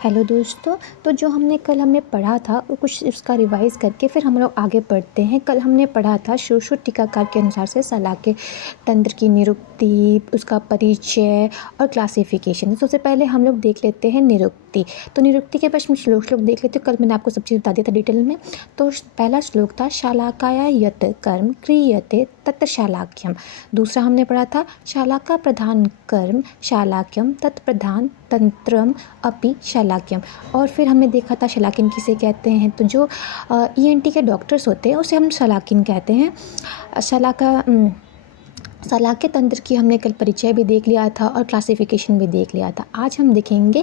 Hello दोस्तों। तो जो हमने पढ़ा था वो कुछ उसका रिवाइज करके फिर हम लोग आगे बढ़ते हैं। कल हमने पढ़ा था सुश्रुत टीकाकार के अनुसार से शलाक्य तंत्र की निरुक्ति, उसका परिचय और क्लासिफिकेशन। सबसे पहले हम लोग देख लेते हैं निरुक्ति। तो निरुक्ति के बस में श्लोक देख लेते हो। कल मैंने आपको सब चीज़ बता दिया था डिटेल में। तो पहला श्लोक था शालाकाया यत् कर्म क्रियते तत् शालाक्यम। दूसरा हमने पढ़ा था शालाका प्रधान कर्म शालाक्यम तत्प्रधान तंत्रम अपि शालाक्यम। और फिर हमने देखा था शलाकिन किसे कहते हैं। तो जो ईएनटी के डॉक्टर्स होते हैं उसे हम शलाकिन कहते हैं। शलाक्य तंत्र की हमने कल परिचय भी देख लिया था और क्लासिफिकेशन भी देख लिया था। आज हम देखेंगे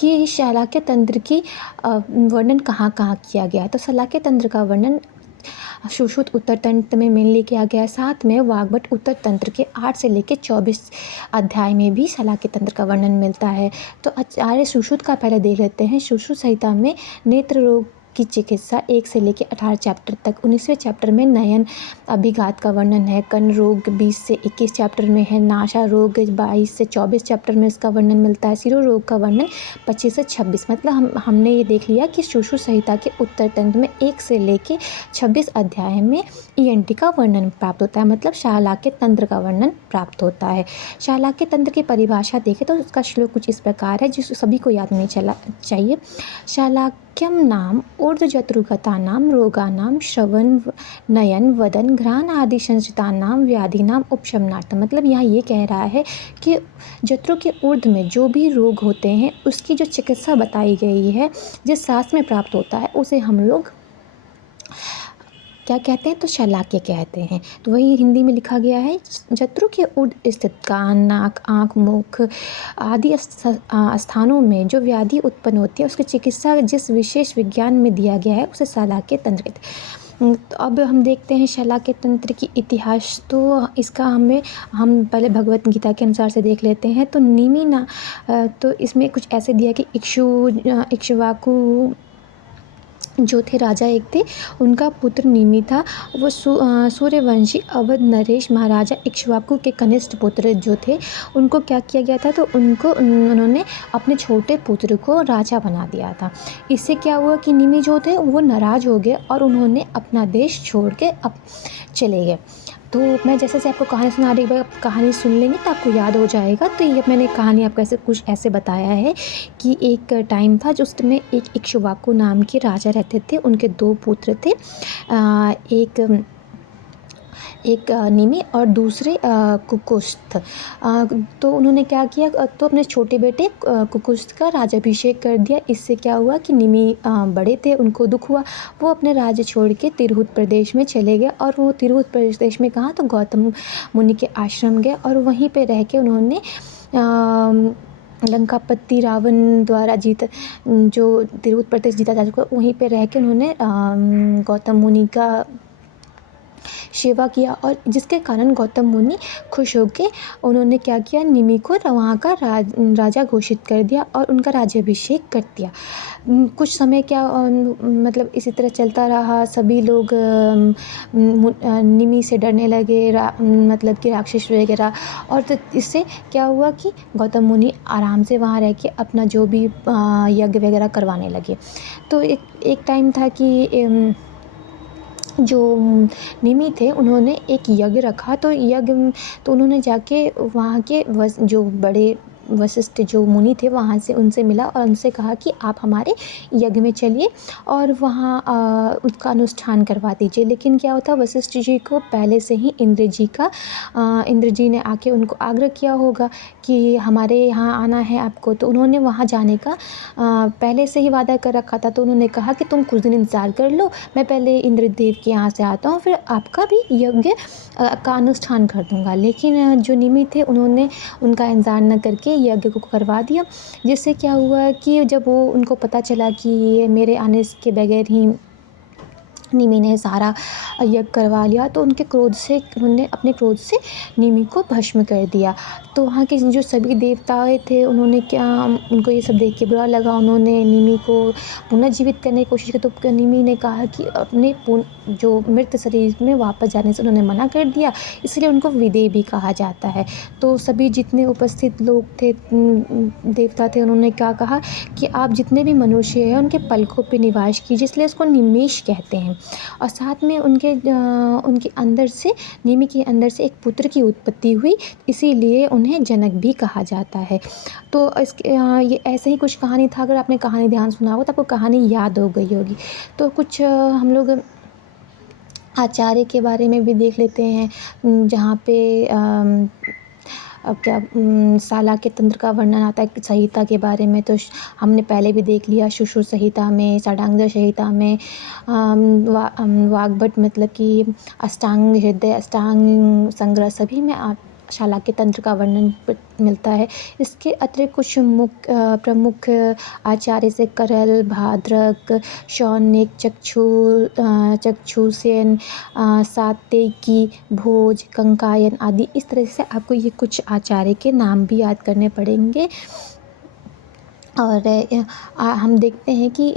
कि शलाक्य तंत्र की वर्णन कहाँ कहाँ किया गया है। तो शलाक्य तंत्र का वर्णन सुश्रुत उत्तर तंत्र में मेनली किया गया है। साथ में वाग्भट उत्तर तंत्र के 8 से लेकर 24 अध्याय में भी शलाक्य तंत्र का वर्णन मिलता है। तो आचार्य सुश्रुत का पहले देख लेते हैं। सुश्रुत संहिता में नेत्र रोग की चिकित्सा 1 से लेकर 18 चैप्टर तक। 19वें चैप्टर में नयन अभिघात का वर्णन है। कर्ण रोग 20 से 21 चैप्टर में है। नासा रोग 22 से 24 चैप्टर में इसका वर्णन मिलता है। सिरो रोग का वर्णन 25 से 26। मतलब हमने ये देख लिया कि सुश्रुत संहिता के उत्तर तंत्र में 1 से लेकर 26 अध्याय में ईएनटी का वर्णन प्राप्त होता है। मतलब शालाक्य तंत्र का वर्णन प्राप्त होता है। शालाक्य तंत्र की परिभाषा देखें तो उसका श्लोक कुछ इस प्रकार है जिस सभी को याद नहीं चला चाहिए। शालाक्यम नाम ऊर्ध्वजत्रुगतानां रोगानां श्रवण नयन वदन घ्राण आदि संचितानां व्याधिनां उपशमनार्थम। मतलब यहाँ ये कह रहा है कि जत्रु के ऊर्ध्व में जो भी रोग होते हैं उसकी जो चिकित्सा बताई गई है, जिस शास्त्र में प्राप्त होता है, उसे हम लोग क्या कहते हैं? तो शलाक्य कहते हैं। तो वही हिंदी में लिखा गया है। जत्रु के ऊर्ध्व स्थित कान, नाक, आँख, मुख आदि स्थानों में जो व्याधि उत्पन्न होती है उसकी चिकित्सा जिस विशेष विज्ञान में दिया गया है उसे शलाक्य तंत्र कहते हैं। तो अब हम देखते हैं शलाक्य तंत्र की इतिहास। तो इसका हम पहले भगवत गीता के अनुसार से देख लेते हैं। तो निमि ना तो इसमें कुछ ऐसे दिया कि इक्ष्वाकु जो थे राजा एक थे, उनका पुत्र निमि था। वो सूर्यवंशी अवध नरेश महाराजा इक्ष्वाकु के कनिष्ठ पुत्र जो थे उनको क्या किया गया था, तो उन्होंने अपने छोटे पुत्र को राजा बना दिया था। इससे क्या हुआ कि निमि जो थे वो नाराज़ हो गए और उन्होंने अपना देश छोड़ के चले गए। तो मैं जैसे आपको कहानी सुना रही हूँ, कहानी सुन लेंगे तो आपको याद हो जाएगा। तो ये मैंने कहानी आपको कुछ ऐसे बताया है कि एक टाइम था जिसमें एक इक्ष्वाकु नाम के राजा रहते थे। उनके 2 पुत्र थे, एक निमि और दूसरे कुकुस्थ। तो उन्होंने क्या किया, तो अपने छोटे बेटे कुकुस्थ का राज्याभिषेक कर दिया। इससे क्या हुआ कि निमि बड़े थे, उनको दुख हुआ। वो अपने राज्य छोड़ के तिरहुत प्रदेश में चले गए। और वो तिरहुत प्रदेश में कहाँ, तो गौतम मुनि के आश्रम गए और वहीं पे रह के उन्होंने लंकापति रावण द्वारा जो तिरहुत प्रदेश जीता जा चुका, वहीं पे रह के उन्होंने गौतम मुनि का सेवा किया। और जिसके कारण गौतम मुनि खुश होकर उन्होंने क्या किया, निमि को वहाँ का राजा घोषित कर दिया और उनका राज्याभिषेक कर दिया। कुछ समय क्या मतलब इसी तरह चलता रहा। सभी लोग निमि से डरने लगे, मतलब कि राक्षस वगैरह। और तो इससे क्या हुआ कि गौतम मुनि आराम से वहाँ रह के अपना जो भी यज्ञ वगैरह करवाने लगे। तो एक टाइम था कि जो निमि थे उन्होंने एक यज्ञ रखा। तो उन्होंने जाके वहाँ के जो बड़े वशिष्ठ जो मुनि थे वहाँ से उनसे मिला और उनसे कहा कि आप हमारे यज्ञ में चलिए और वहाँ उसका अनुष्ठान करवा दीजिए। लेकिन क्या होता, वशिष्ठ जी को पहले से ही इंद्र जी ने आके उनको आग्रह किया होगा कि हमारे यहाँ आना है आपको। तो उन्होंने वहाँ जाने का पहले से ही वादा कर रखा था। तो उन्होंने कहा कि तुम कुछ दिन इंतज़ार कर लो, मैं पहले इंद्रदेव के यहाँ से आता हूँ, फिर आपका भी यज्ञ का अनुष्ठान कर दूँगा। लेकिन जो निमि थे उन्होंने उनका इंतज़ार न करके यज्ञ को करवा दिया। जिससे क्या हुआ कि जब वो उनको पता चला कि ये मेरे आने के बगैर ही निमि ने सारा यज्ञ करवा लिया, तो उन्होंने अपने क्रोध से निमि को भस्म कर दिया। तो वहाँ के जो सभी देवताएं थे उनको ये सब देख के बुरा लगा। उन्होंने निमि को पुनर्जीवित करने की कोशिश की। तो निमि ने कहा कि अपने जो मृत शरीर में वापस जाने से उन्होंने मना कर दिया, इसलिए उनको विदेह भी कहा जाता है। तो सभी जितने उपस्थित लोग थे, देवता थे, उन्होंने क्या कहा कि आप जितने भी मनुष्य हैं उनके पलकों पे निवास कीजिए, इसलिए इसको निमेष कहते हैं। और साथ में उनके अंदर से, निमि के अंदर से एक पुत्र की उत्पत्ति हुई, इसीलिए उन्हें जनक भी कहा जाता है। तो ये ऐसे ही कुछ कहानी था। अगर आपने कहानी ध्यान सुना हो तो आपको कहानी याद हो गई होगी। तो कुछ हम लोग आचार्य के बारे में भी देख लेते हैं, जहाँ पे शालाक्य तंत्र का वर्णन आता है संहिता के बारे में। तो हमने पहले भी देख लिया, सुश्रुत संहिता में, षडांग संहिता में, वाग्भट मतलब कि अष्टांग हृदय, अष्टांग संग्रह, सभी में शालाक्य तंत्र का वर्णन मिलता है। इसके अतिरिक्त कुछ प्रमुख आचार्य से करल, भाद्रक, शौनक, चक्षुसेन, सात्यकी, भोज, कंकायन आदि, इस तरह से आपको ये कुछ आचार्य के नाम भी याद करने पड़ेंगे। और हम देखते हैं कि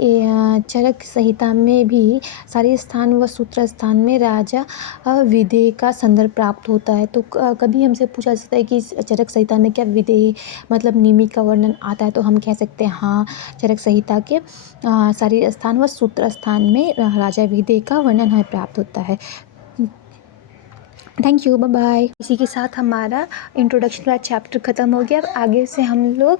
चरक संहिता में भी सारी स्थान व सूत्र स्थान में राजा विदेह का संदर्भ प्राप्त होता है। तो कभी हमसे पूछा जाता है कि चरक संहिता में क्या विदेह मतलब निमि का वर्णन आता है, तो हम कह सकते हैं हाँ, चरक संहिता के सारी स्थान व सूत्र स्थान में राजा विदेह का वर्णन हमें प्राप्त होता है। Thank you, bye bye. इसी के साथ हमारा इंट्रोडक्शन वाला चैप्टर ख़त्म हो गया। अब आगे से हम लोग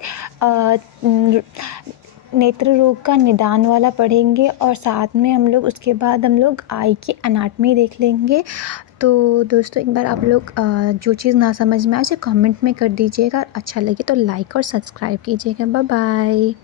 नेत्र रोग का निदान वाला पढ़ेंगे, और साथ में हम लोग उसके बाद हम लोग आई की एनाटमी देख लेंगे। तो दोस्तों, एक बार आप लोग जो चीज़ ना समझ में आए उसे कमेंट में कर दीजिएगा, अच्छा लगे तो लाइक और सब्सक्राइब कीजिएगा। Bye bye.